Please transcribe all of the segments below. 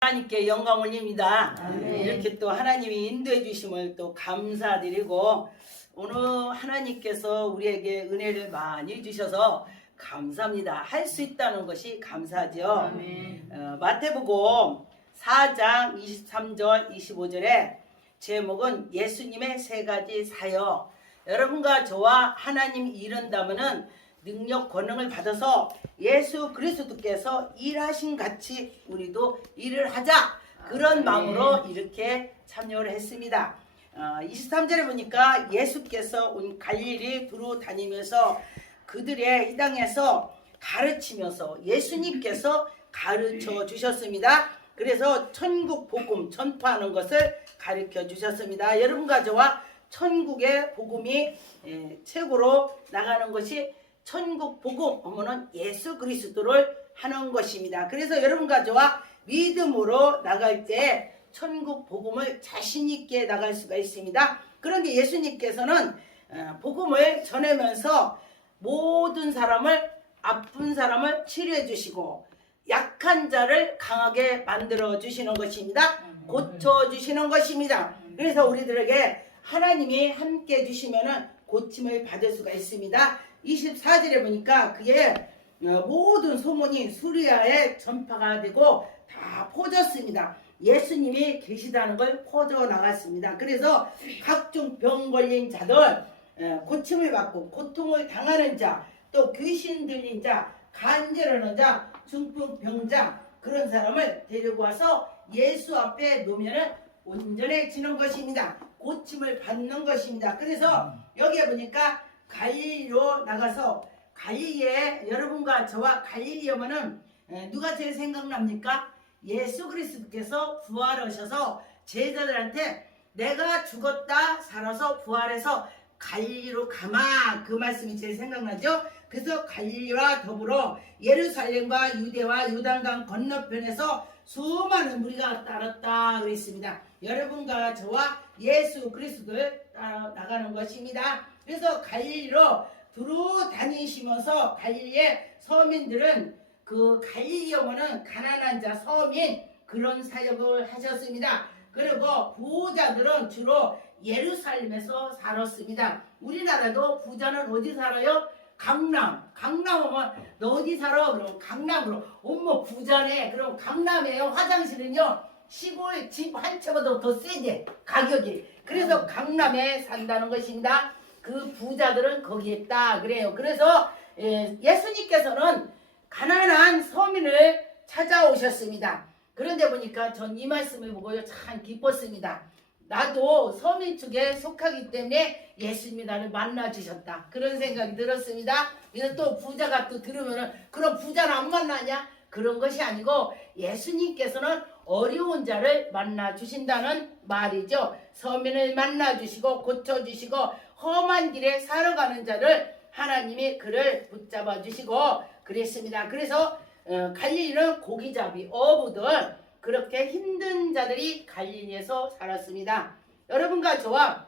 하나님께 영광 올립니다. 아멘. 이렇게 또 하나님이 인도해 주심을 또 감사드리고, 오늘 하나님께서 우리에게 은혜를 많이 주셔서 감사합니다. 할 수 있다는 것이 감사죠. 아멘. 마태복음 4장 23절 25절에 제목은 예수님의 세 가지 사역. 여러분과 저와 하나님이 이른다면은 능력 권능을 받아서 예수 그리스도께서 일하신 같이 우리도 일을 하자, 그런 마음으로 이렇게 참여를 했습니다. 23절에 보니까 예수께서 온 갈릴리 두루 다니면서 그들의 이 땅에서 가르치면서 예수님께서 가르쳐 주셨습니다. 그래서 천국 복음 전파하는 것을 가르쳐 주셨습니다. 여러분과 저와 천국의 복음이 최고로 나가는 것이 천국 복음 하면은 예수 그리스도를 하는 것입니다. 그래서 여러분과 저와 믿음으로 나갈 때 천국 복음을 자신 있게 나갈 수가 있습니다. 그런데 예수님께서는 복음을 전하면서 모든 사람을, 아픈 사람을 치료해 주시고 약한 자를 강하게 만들어 주시는 것입니다. 고쳐 주시는 것입니다. 그래서 우리들에게 하나님이 함께 해주시면 고침을 받을 수가 있습니다. 24절에 보니까 그의 모든 소문이 수리아에 전파가 되고 다 퍼졌습니다. 예수님이 계시다는 걸 퍼져 나갔습니다. 그래서 각종 병 걸린 자들, 고침을 받고 고통을 당하는 자, 또 귀신 들린 자, 간절하는 자, 중풍 병자, 그런 사람을 데리고 와서 예수 앞에 놓으면 온전해지는 것입니다. 고침을 받는 것입니다. 그래서 여기에 보니까 갈릴리로 나가서, 갈릴리에 여러분과 저와 갈릴리 오면은 누가 제일 생각납니까? 예수 그리스도께서 부활하셔서 제자들한테 내가 죽었다 살아서 부활해서 갈릴리로 가마, 그 말씀이 제일 생각나죠. 그래서 갈릴리와 더불어 예루살렘과 유대와 요단강 건너편에서 수많은 무리가 따랐다 그랬습니다. 여러분과 저와 예수 그리스도를 따라 나가는 것입니다. 그래서 갈릴리로 두루 다니시면서 갈릴리의 서민들은, 그 갈릴리 오면은 가난한 자, 서민, 그런 사역을 하셨습니다. 그리고 부자들은 주로 예루살렘에서 살았습니다. 우리나라도 부자는 어디 살아요? 강남 오면 너 어디 살아? 그럼 강남으로. 엄마 부자네. 그럼 강남에 화장실은요 시골 집 한 채보다 더 세대 가격이. 그래서 강남에 산다는 것입니다. 그 부자들은 거기에 있다 그래요. 그래서 예수님께서는 가난한 서민을 찾아오셨습니다. 그런데 보니까 전 이 말씀을 보고요 참 기뻤습니다. 나도 서민 축에 속하기 때문에 예수님이 나를 만나 주셨다, 그런 생각이 들었습니다. 그래서 또 부자가 또 들으면은 그럼 부자는 안 만나냐? 그런 것이 아니고 예수님께서는 어려운 자를 만나 주신다는 말이죠. 서민을 만나 주시고 고쳐 주시고 험한 길에 살아가는 자를 하나님이 그를 붙잡아 주시고 그랬습니다. 그래서 갈릴리는 고기잡이, 어부들, 그렇게 힘든 자들이 갈릴리에서 살았습니다. 여러분과 저와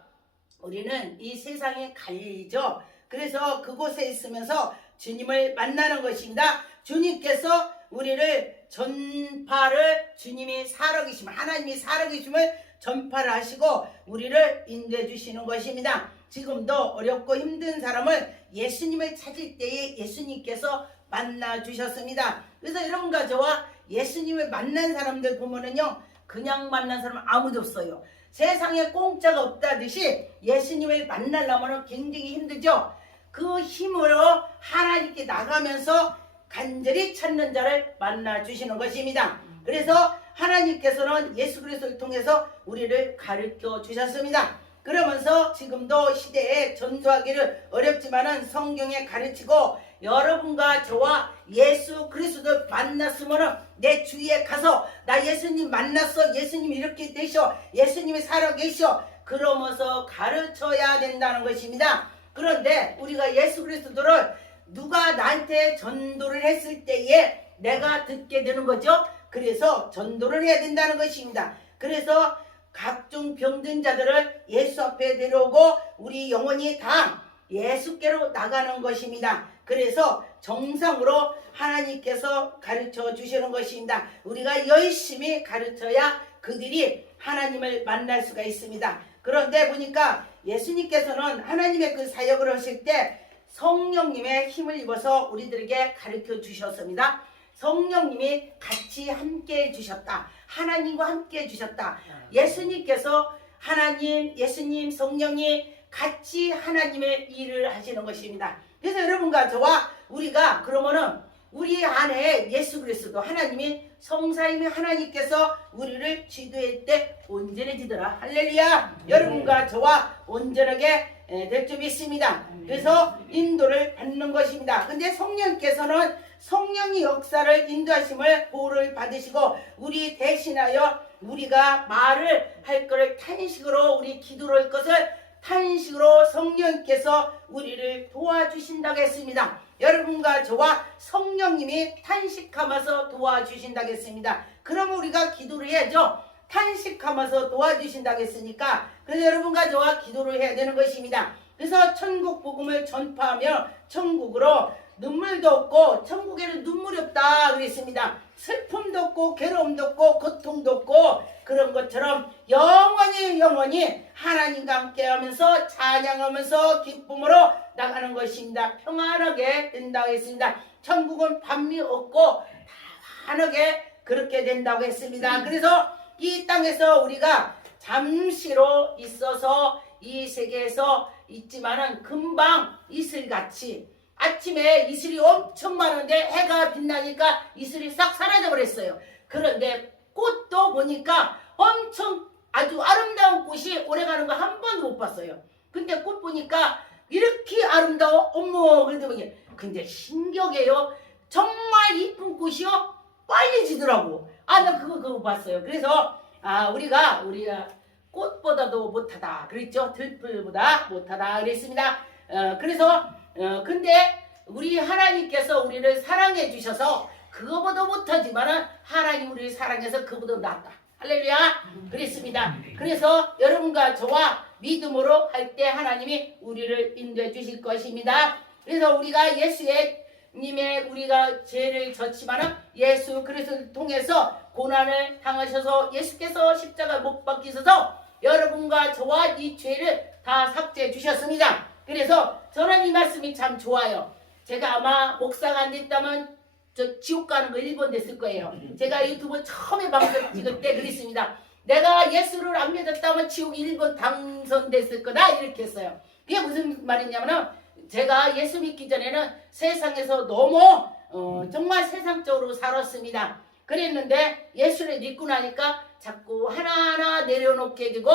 우리는 이 세상의 갈릴리죠. 그래서 그곳에 있으면서 주님을 만나는 것입니다. 주님께서 우리를 전파를, 주님이 살아계심을, 하나님이 살아계심을 전파를 하시고 우리를 인도해 주시는 것입니다. 지금도 어렵고 힘든 사람을 예수님을 찾을 때에 예수님께서 만나 주셨습니다. 그래서 여러분과 저와 예수님을 만난 사람들 보면은요, 그냥 만난 사람은 아무도 없어요. 세상에 공짜가 없다듯이 예수님을 만나려면 굉장히 힘들죠. 그 힘으로 하나님께 나가면서 간절히 찾는 자를 만나 주시는 것입니다. 그래서 하나님께서는 예수 그리스도를 통해서 우리를 가르쳐 주셨습니다. 그러면서 지금도 시대에 전도하기를 어렵지만은 성경에 가르치고, 여러분과 저와 예수 그리스도를 만났으면 내 주위에 가서 나 예수님 만났어, 예수님 이렇게 되셔, 예수님이 살아계셔, 그러면서 가르쳐야 된다는 것입니다. 그런데 우리가 예수 그리스도를 누가 나한테 전도를 했을 때에 내가 듣게 되는 거죠. 그래서 전도를 해야 된다는 것입니다. 그래서 각종 병든 자들을 예수 앞에 데려오고 우리 영혼이 다 예수께로 나가는 것입니다. 그래서 정상으로 하나님께서 가르쳐 주시는 것입니다. 우리가 열심히 가르쳐야 그들이 하나님을 만날 수가 있습니다. 그런데 보니까 예수님께서는 하나님의 그 사역을 하실 때 성령님의 힘을 입어서 우리들에게 가르쳐 주셨습니다. 성령님이 같이 함께 해주셨다. 하나님과 함께 해주셨다. 예수님께서 하나님, 예수님, 성령이 같이 하나님의 일을 하시는 것입니다. 그래서 여러분과 저와 우리가 그러면은 우리 안에 예수 그리스도 하나님이 성사님이 하나님께서 우리를 지도할 때 온전해지더라. 할렐루야. 여러분과 저와 온전하게 될 줄 믿습니다. 그래서 인도를 받는 것입니다. 근데 성령께서는 성령이 역사를 인도하심을 보호를 받으시고 우리 대신하여 우리가 말을 할 것을 탄식으로 우리 기도를 할 것을 탄식으로 성령께서 우리를 도와주신다고 했습니다. 여러분과 저와 성령님이 탄식하면서 도와주신다고 했습니다. 그럼 우리가 기도를 해야죠. 탄식하면서 도와주신다고 했으니까 그래서 여러분과 저와 기도를 해야 되는 것입니다. 그래서 천국 복음을 전파하며 천국으로 눈물도 없고 천국에는 눈물이 없다 그랬습니다. 슬픔도 없고 괴로움도 없고 고통도 없고 그런 것처럼 영원히 하나님과 함께하면서 찬양하면서 기쁨으로 나가는 것입니다. 평안하게 된다고 했습니다. 천국은 밤이 없고 환하게 그렇게 된다고 했습니다. 그래서 이 땅에서 우리가 잠시로 있어서 이 세계에서 있지만은 금방 이슬같이 아침에 이슬이 엄청 많은데 해가 빛나니까 이슬이 싹 사라져 버렸어요. 그런데 꽃도 보니까 엄청 아주 아름다운 꽃이 오래가는 거 한 번도 못 봤어요. 근데 꽃 보니까 이렇게 아름다워. 어머, 근데 신기해요. 정말 이쁜 꽃이요 빨리 지더라고. 나 그거 봤어요. 그래서 우리가 꽃보다도 못하다 그랬죠. 들풀보다 못하다 그랬습니다. 그래서 근데 우리 하나님께서 우리를 사랑해 주셔서 그거보다 못하지만은 하나님 우리를 사랑해서 그보다 낫다. 할렐루야. 그랬습니다. 그래서 여러분과 저와 믿음으로 할 때 하나님이 우리를 인도해 주실 것입니다. 그래서 우리가 예수님의 우리가 죄를 졌지만은 예수 그리스도를 통해서 고난을 당하셔서 예수께서 십자가 못 박히셔서 여러분과 저와 이 죄를 다 삭제해 주셨습니다. 그래서 저는 이 말씀이 참 좋아요. 제가 아마 목사가 안 됐다면 저 지옥 가는 거 1번 됐을 거예요. 제가 유튜브 처음에 방송 찍을 때 그랬습니다. 내가 예수를 안 믿었다면 지옥 1번 당선됐을 거다 이렇게 했어요. 그게 무슨 말이냐면은 제가 예수 믿기 전에는 세상에서 너무 정말 세상적으로 살았습니다. 그랬는데 예수를 믿고 나니까 자꾸 하나하나 내려놓게 되고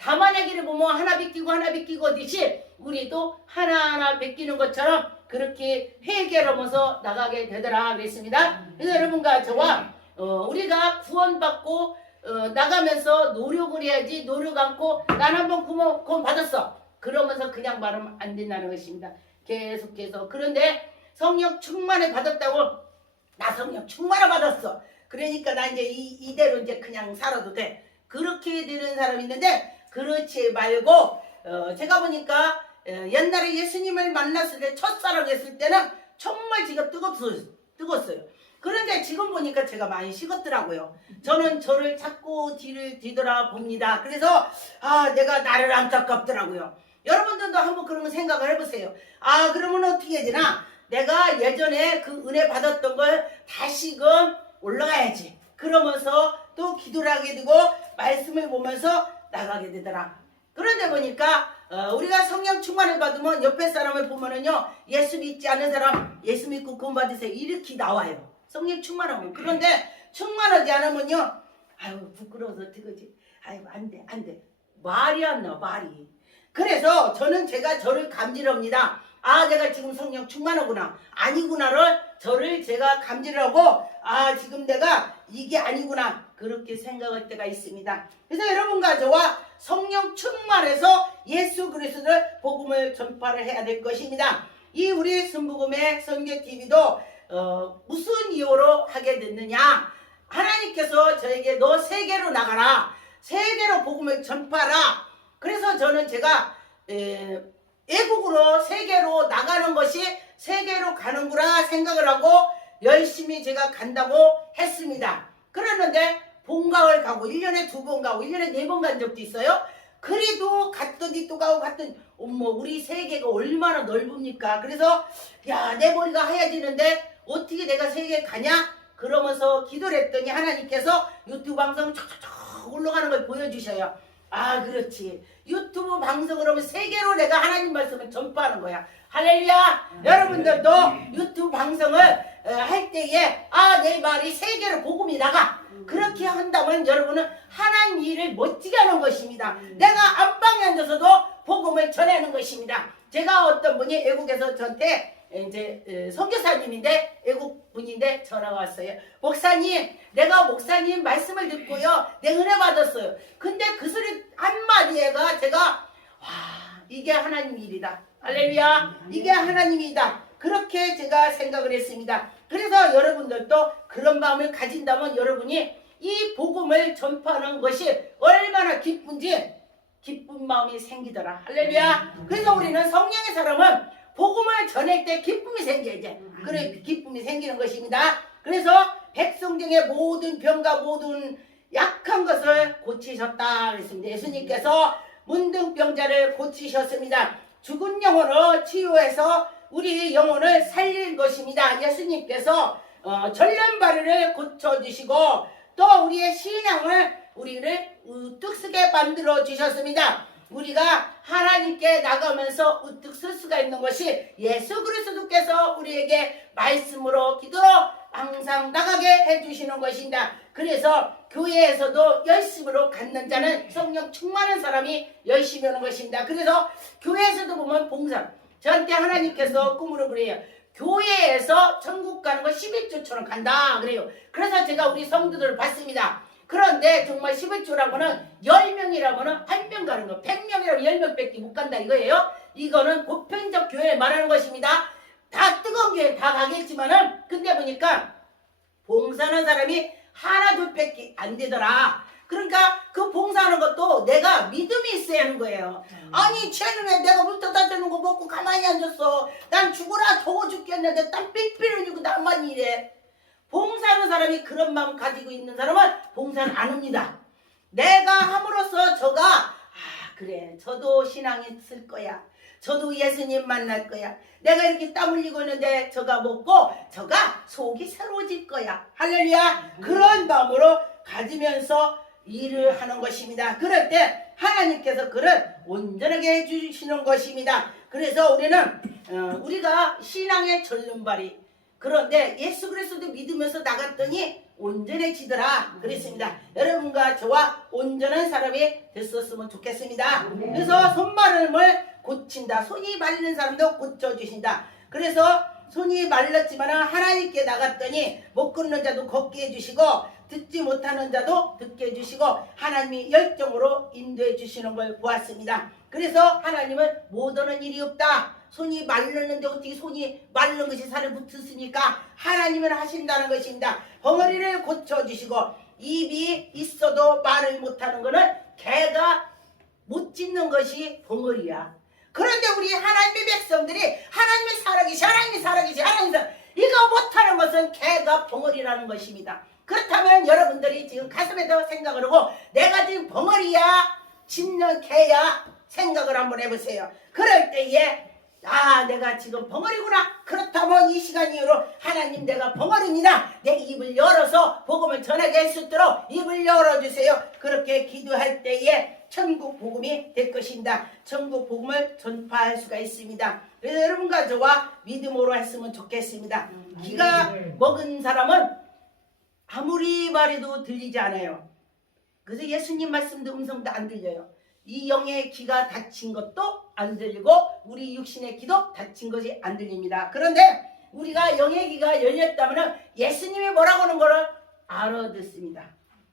다만의 길을 보면 하나 비끼고 하듯이 우리도 하나하나 베끼는 것처럼 그렇게 회개하면서 나가게 되더라 그랬습니다. 그래서 여러분과 저와 우리가 구원받고 나가면서 노력을 해야지 노력 않고 난 한번 구원 받았어 그러면서 그냥 말하면 안 된다는 것입니다. 계속해서 그런데 성령 충만을 받았다고 나 성령 충만을 받았어 그러니까 나 이제 이대로 이제 그냥 살아도 돼 그렇게 되는 사람이 있는데 그렇지 말고 제가 보니까 옛날에 예수님을 만났을 때 첫사랑 했을 때는 정말 지가 뜨거웠어요. 그런데 지금 보니까 제가 많이 식었더라고요. 저는 저를 자꾸 뒤를 뒤돌아봅니다. 그래서 내가 나를 안타깝더라고요. 여러분들도 한번 그런 생각을 해보세요. 그러면 어떻게 해야 되나? 내가 예전에 그 은혜 받았던 걸 다시금 올라가야지. 그러면서 또 기도를 하게 되고 말씀을 보면서 나가게 되더라. 그런데 보니까 우리가 성령 충만을 받으면 옆에 사람을 보면은요 예수 믿지 않는 사람 예수 믿고 구원 받으세요 이렇게 나와요. 성령 충만하면. 그런데 충만하지 않으면요 부끄러워서 어떡하지? 안돼 말이 안 나와 말이. 그래서 제가 저를 감지합니다. 내가 지금 성령 충만하구나 아니구나를 저를 제가 감지를 하고 지금 내가 이게 아니구나 그렇게 생각할 때가 있습니다. 그래서 여러분과 저와 성령 충만해서 예수 그리스도를 복음을 전파를 해야 될 것입니다. 이 우리 순복음의 선교TV도 무슨 이유로 하게 됐느냐? 하나님께서 저에게 너 세계로 나가라 세계로 복음을 전파라. 그래서 제가 외국으로 세계로 나가는 것이 세계로 가는구나 생각을 하고 열심히 제가 간다고 했습니다. 그랬는데 본가을 가고 1년에 2번 가고 1년에 4번 간 적도 있어요. 그래도 갔더니 또 가고 갔더니 어머 우리 세계가 얼마나 넓습니까? 그래서 야 내 머리가 하얘지는데 어떻게 내가 세계에 가냐? 그러면서 기도를 했더니 하나님께서 유튜브 방송 촉촉촉 올라가는 걸 보여주셔요. 아 그렇지. 유튜브 방송을 하면 세계로 내가 하나님 말씀을 전파하는 거야. 할렐루야. 여러분들도 유튜브 방송을 할 때에 아 내 말이 세계로 복음이 나가. 그렇게 한다면 여러분은 하나님 일을 멋지게 하는 것입니다. 내가 안방에 앉아서도 복음을 전하는 것입니다. 제가 어떤 분이 외국에서 저한테 이제 선교사님인데 외국 분인데 전화가 왔어요. 목사님, 내가 목사님 말씀을 듣고요, 내 은혜 받았어요. 근데 그 소리 한마디에가 제가 와 이게 하나님 일이다. 할렐루야. 이게 하나님이다. 그렇게 제가 생각을 했습니다. 그래서 여러분들도 그런 마음을 가진다면 여러분이 이 복음을 전파하는 것이 얼마나 기쁜지 기쁜 마음이 생기더라. 할렐루야. 그래서 우리는 성령의 사람은 복음을 전할 때 기쁨이 생겨야지. 그래 기쁨이 생기는 것입니다. 그래서 백성 중에 모든 병과 모든 약한 것을 고치셨다 그랬습니다. 예수님께서 문둥병자를 고치셨습니다. 죽은 영혼을 치유해서 우리 영혼을 살릴 것입니다. 예수님께서 전련발을 고쳐주시고 또 우리의 신앙을 우리를 우뚝 서게 만들어 주셨습니다. 우리가 하나님께 나가면서 우뚝 설 수가 있는 것이 예수 그리스도께서 우리에게 말씀으로 기도로 항상 나가게 해주시는 것입니다. 그래서 교회에서도 열심으로 갖는 자는 성령 충만한 사람이 열심히 하는 것입니다. 그래서 교회에서도 보면 봉사 저한테 하나님께서 꿈으로 그래요. 교회에서 천국 가는 거 11조처럼 간다 그래요. 그래서 제가 우리 성도들을 봤습니다. 그런데 정말 11조라고는 10명이라고는 1명 가는 거 100명이라고 10명밖에 못 간다 이거예요. 이거는 보편적 교회를 말하는 것입니다. 다 뜨거운 교회 다 가겠지만은 근데 보니까 봉사하는 사람이 하나 둘밖에 안 되더라. 그러니까 그 봉사하는 것도 내가 믿음이 있어야 하는 거예요. 아니 쟤는 왜 내가 물 떠다 주는 거 먹고 가만히 앉았어. 난 죽어라 더워 죽겠는데 땀 삐삐 흘리고 나만 이래. 봉사하는 사람이 그런 마음 가지고 있는 사람은 봉사는 안 합니다. 내가 함으로써 저가 그래 저도 신앙이 있을 거야. 저도 예수님 만날 거야. 내가 이렇게 땀 흘리고 있는데 저가 먹고 저가 속이 새로워질 거야. 할렐루야. 그런 마음으로 가지면서 일을 하는 것입니다. 그럴 때 하나님께서 그를 온전하게 해주시는 것입니다. 그래서 우리는 우리가 신앙의 절름발이 그런데 예수 그리스도 믿으면서 나갔더니 온전해지더라 그랬습니다. 여러분과 저와 온전한 사람이 됐었으면 좋겠습니다. 그래서 손마름을 고친다. 손이 말린 사람도 고쳐주신다. 그래서 손이 말랐지만 하나님께 나갔더니 못 걷는 자도 걷게 해주시고 듣지 못하는 자도 듣게 해주시고 하나님이 열정으로 인도해 주시는 걸 보았습니다. 그래서 하나님은 못 오는 일이 없다. 손이 말랐는데 어떻게 손이 마른 것이 살에 붙었으니까 하나님은 하신다는 것입니다. 벙어리를 고쳐주시고 입이 있어도 말을 못하는 것은 개가 못 짖는 것이 벙어리야. 그런데 우리 하나님의 백성들이 하나님이 살아계시 이거 못하는 것은 개가 벙어리라는 것입니다. 그렇다면 여러분들이 지금 가슴에다 생각을 하고 내가 지금 벙어리야 짖는 개야 생각을 한번 해보세요. 그럴 때에 내가 지금 벙어리구나. 그렇다면 이 시간 이후로 하나님 내가 벙어리니라 내 입을 열어서 복음을 전하게 할 수 있도록 입을 열어주세요. 그렇게 기도할 때에 천국 복음이 될 것입니다. 천국 복음을 전파할 수가 있습니다. 그래서 여러분과 저와 믿음으로 했으면 좋겠습니다. 귀가 먹은 사람은 아무리 말해도 들리지 않아요. 그래서 예수님 말씀도 음성도 안 들려요. 이 영의 귀가 닫힌 것도 안 들리고 우리 육신의 귀도 닫힌 것이 안 들립니다. 그런데 우리가 영의 귀가 열렸다면 예수님이 뭐라고 하는 거를 알아듣습니다.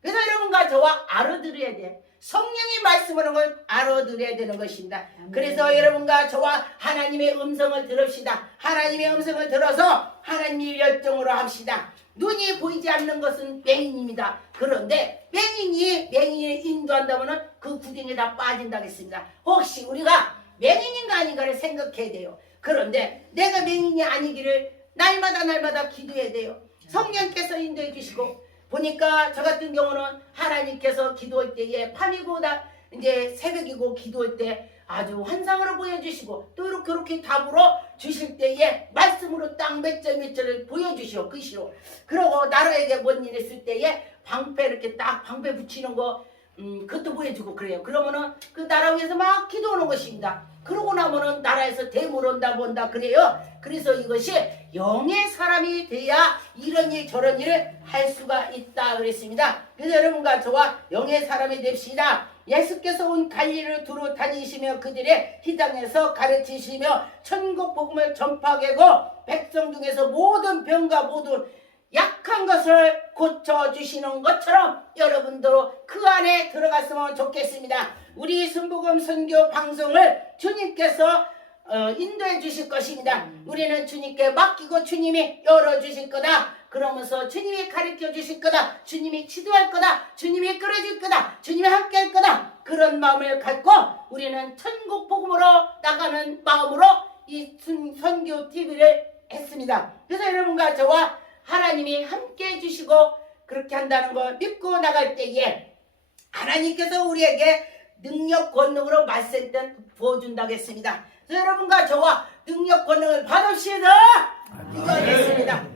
그래서 여러분과 저와 알아들어야 돼. 성령이 말씀하는 걸 알아들어야 되는 것입니다. 그래서 여러분과 저와 하나님의 음성을 들읍시다. 하나님의 음성을 들어서 하나님의 열정으로 합시다. 눈이 보이지 않는 것은 맹인입니다. 그런데 맹인이 인도한다면 그 구덩이에 다 빠진다고 했습니다. 혹시 우리가 맹인인가 아닌가를 생각해야 돼요. 그런데 내가 맹인이 아니기를 날마다 기도해야 돼요. 성령께서 인도해 주시고, 보니까 저 같은 경우는 하나님께서 기도할 때에 밤이고 이제 새벽이고 기도할 때 아주 환상으로 보여주시고, 또 이렇게 답으로 주실 때에 말씀으로 딱 몇 절을 보여주시오. 그시오. 그러고 나라에게 뭔 일 있을 때에 방패 이렇게 딱 방패 붙이는 거 그것도 보여주고 그래요. 그러면은 그 나라 위해서 막 기도하는 것입니다. 그러고 나면은 나라에서 대물 온다 본다 그래요. 그래서 이것이 영의 사람이 돼야 이런 일 저런 일을 할 수가 있다 그랬습니다. 그래서 여러분과 저와 영의 사람이 됩시다. 예수께서 온 갈릴리를 두루 다니시며 그들의 희당에서 가르치시며 천국 복음을 전파하고 백성 중에서 모든 병과 모든 약한 것을 고쳐주시는 것처럼 여러분도 그 안에 들어갔으면 좋겠습니다. 우리 순복음 선교 방송을 주님께서 인도해 주실 것입니다. 우리는 주님께 맡기고 주님이 열어주실 거다. 그러면서 주님이 가르쳐 주실 거다. 주님이 지도할 거다. 주님이 끌어줄 거다. 주님이 함께 할 거다. 그런 마음을 갖고 우리는 천국 복음으로 나가는 마음으로 이 선교 TV를 했습니다. 그래서 여러분과 저와 하나님이 함께 해주시고 그렇게 한다는 걸 믿고 나갈 때에 하나님께서 우리에게 능력 권능으로 말씀을 부어준다고 했습니다. 그래서 여러분과 저와 능력 권능을 받으시다 이거 했습니다.